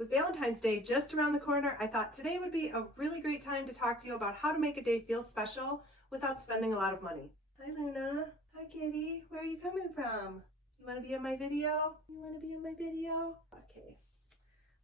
With Valentine's Day just around the corner, I thought today would be a really great time to talk to you about how to make a day feel special without spending a lot of money. Hi Luna. Hi Kitty. Where are you coming from? You want to be in my video? You want to be in my video? Okay.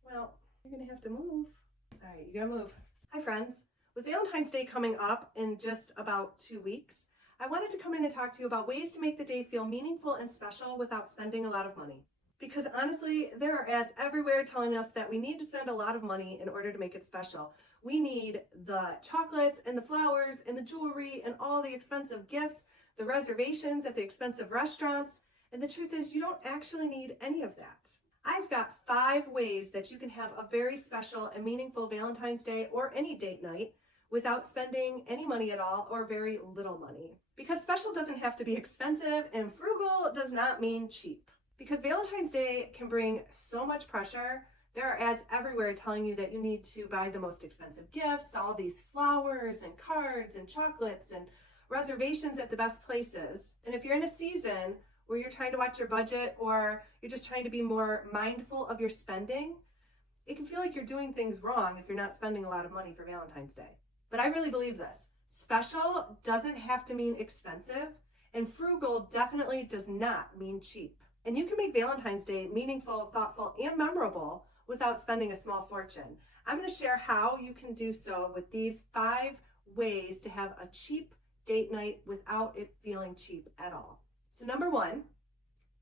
Well, you're going to have to move. All right, you got to move. Hi friends. With Valentine's Day coming up in just about 2 weeks, I wanted to come in and talk to you about ways to make the day feel meaningful and special without spending a lot of money. Because honestly, there are ads everywhere telling us that we need to spend a lot of money in order to make it special. We need the chocolates and the flowers and the jewelry and all the expensive gifts, the reservations at the expensive restaurants. And the truth is, you don't actually need any of that. I've got 5 ways that you can have a very special and meaningful Valentine's Day or any date night without spending any money at all or very little money. Because special doesn't have to be expensive and frugal does not mean cheap. Because Valentine's Day can bring so much pressure. There are ads everywhere telling you that you need to buy the most expensive gifts, all these flowers and cards and chocolates and reservations at the best places. And if you're in a season where you're trying to watch your budget or you're just trying to be more mindful of your spending, it can feel like you're doing things wrong if you're not spending a lot of money for Valentine's Day. But I really believe this. Special doesn't have to mean expensive, and frugal definitely does not mean cheap. And you can make Valentine's Day meaningful, thoughtful, and memorable without spending a small fortune. I'm going to share how you can do so with these 5 ways to have a cheap date night without it feeling cheap at all. So number 1,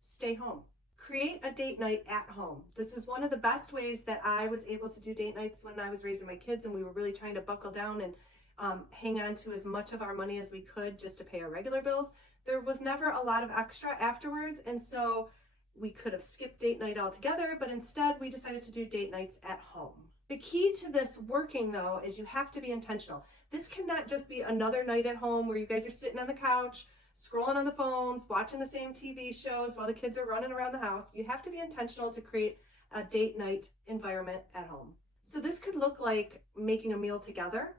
stay home. Create a date night at home. This was one of the best ways that I was able to do date nights when I was raising my kids and we were really trying to buckle down and hang on to as much of our money as we could just to pay our regular bills. There was never a lot of extra afterwards, and so we could have skipped date night altogether, but instead we decided to do date nights at home. The key to this working though is you have to be intentional. This cannot just be another night at home where you guys are sitting on the couch, scrolling on the phones, watching the same TV shows while the kids are running around the house. You have to be intentional to create a date night environment at home. So this could look like making a meal together.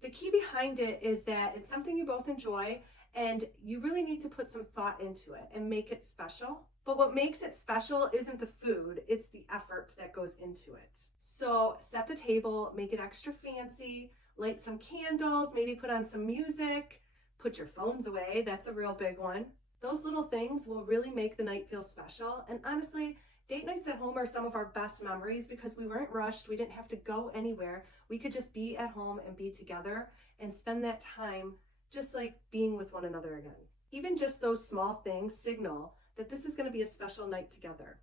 The key behind it is that it's something you both enjoy and you really need to put some thought into it and make it special. But what makes it special isn't the food, it's the effort that goes into it. So set the table, make it extra fancy, light some candles, maybe put on some music, put your phones away, that's a real big one. Those little things will really make the night feel special. And honestly, date nights at home are some of our best memories because we weren't rushed, we didn't have to go anywhere. We could just be at home and be together and spend that time just like being with one another again. Even just those small things signal that this is going to be a special night together.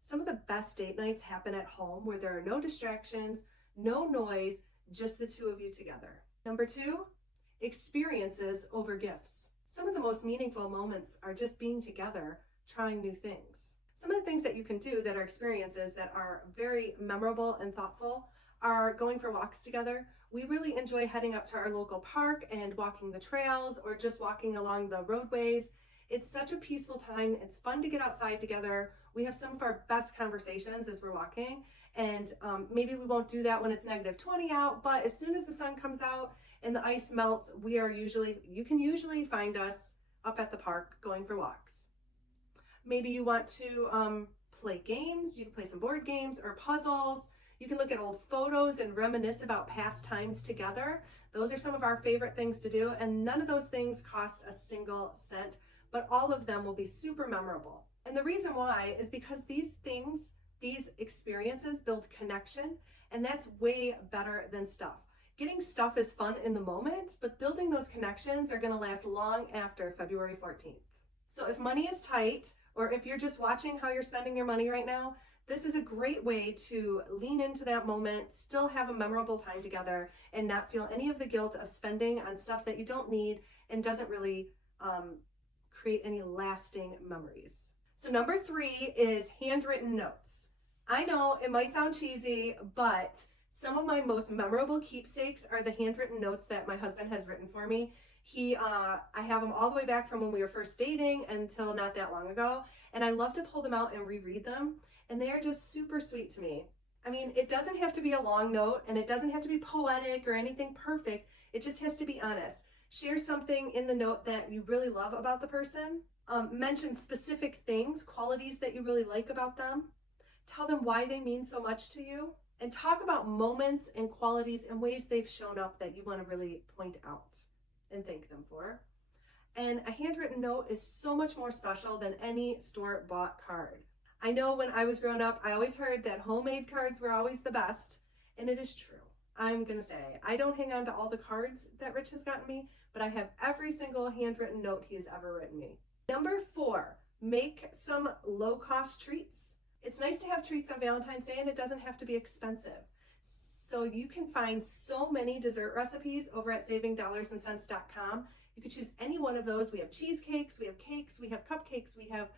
Some of the best date nights happen at home where there are no distractions, no noise, just the two of you together. Number 2, experiences over gifts. Some of the most meaningful moments are just being together, trying new things. Some of the things that you can do that are experiences that are very memorable and thoughtful are going for walks together. We really enjoy heading up to our local park and walking the trails or just walking along the roadways. It's such a peaceful time. It's fun to get outside together. We have some of our best conversations as we're walking, and maybe we won't do that when it's -20 out, but as soon as the sun comes out and the ice melts, you can usually find us up at the park going for walks. Maybe you want to play games. You can play some board games or puzzles. You can look at old photos and reminisce about past times together. Those are some of our favorite things to do, and none of those things cost a single cent, but all of them will be super memorable. And the reason why is because these experiences build connection, and that's way better than stuff. Getting stuff is fun in the moment, but building those connections are going to last long after February 14th. So if money is tight, or if you're just watching how you're spending your money right now, this is a great way to lean into that moment, still have a memorable time together, and not feel any of the guilt of spending on stuff that you don't need and doesn't really create any lasting memories. So number 3 is handwritten notes. I know it might sound cheesy, but some of my most memorable keepsakes are the handwritten notes that my husband has written for me. I have them all the way back from when we were first dating until not that long ago, and I love to pull them out and reread them, and they are just super sweet to me. I mean, it doesn't have to be a long note, and it doesn't have to be poetic or anything perfect. It just has to be honest. Share something in the note that you really love about the person. Mention specific things, qualities that you really like about them. Tell them why they mean so much to you, and talk about moments and qualities and ways they've shown up that you want to really point out and thank them for. And a handwritten note is so much more special than any store-bought card. I know when I was growing up, I always heard that homemade cards were always the best, and it is true. I'm gonna say, I don't hang on to all the cards that Rich has gotten me, but I have every single handwritten note he has ever written me. Number 4, make some low-cost treats. It's nice to have treats on Valentine's Day, and it doesn't have to be expensive. So you can find so many dessert recipes over at SavingDollarsandCents.com. You could choose any one of those. We have cheesecakes, we have cakes, we have cupcakes, we have,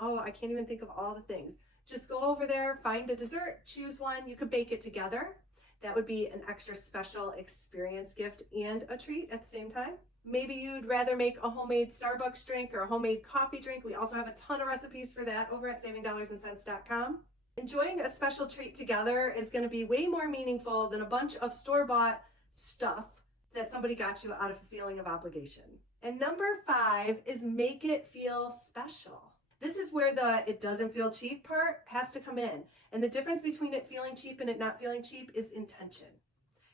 oh, I can't even think of all the things. Just go over there, find a dessert, choose one. You could bake it together. That would be an extra special experience gift and a treat at the same time. Maybe you'd rather make a homemade Starbucks drink or a homemade coffee drink. We also have a ton of recipes for that over at SavingDollarsandCents.com. Enjoying a special treat together is going to be way more meaningful than a bunch of store-bought stuff that somebody got you out of a feeling of obligation. And number 5 is make it feel special. This is where the it doesn't feel cheap part has to come in. And the difference between it feeling cheap and it not feeling cheap is intention.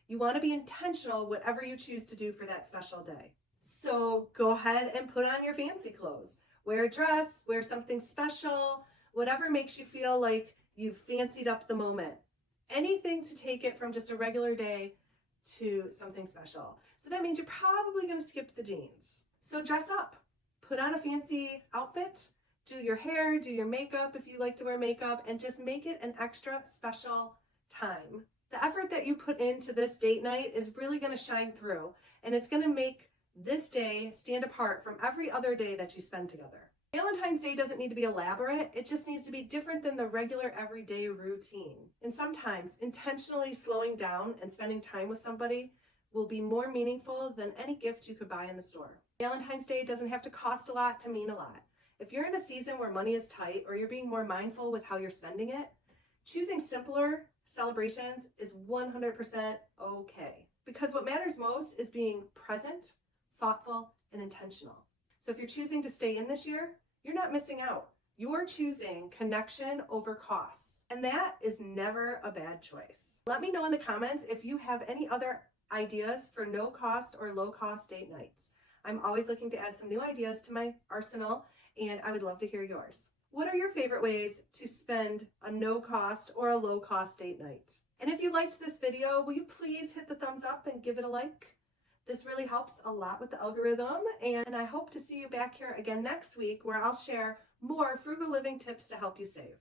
You want to be intentional whatever you choose to do for that special day. So go ahead and put on your fancy clothes. Wear a dress, wear something special, whatever makes you feel like you've fancied up the moment. Anything to take it from just a regular day to something special. So that means you're probably going to skip the jeans. So dress up, put on a fancy outfit, do your hair, do your makeup if you like to wear makeup, and just make it an extra special time. The effort that you put into this date night is really going to shine through, and it's going to make this day stand apart from every other day that you spend together. Valentine's Day doesn't need to be elaborate. It just needs to be different than the regular everyday routine. And sometimes intentionally slowing down and spending time with somebody will be more meaningful than any gift you could buy in the store. Valentine's Day doesn't have to cost a lot to mean a lot. If you're in a season where money is tight or you're being more mindful with how you're spending it, choosing simpler celebrations is 100% okay. Because what matters most is being present, thoughtful, and intentional. So if you're choosing to stay in this year, you're not missing out. You're choosing connection over costs. And that is never a bad choice. Let me know in the comments if you have any other ideas for no cost or low cost date nights. I'm always looking to add some new ideas to my arsenal, and I would love to hear yours. What are your favorite ways to spend a no cost or a low cost date night? And if you liked this video, will you please hit the thumbs up and give it a like? This really helps a lot with the algorithm, and I hope to see you back here again next week where I'll share more frugal living tips to help you save.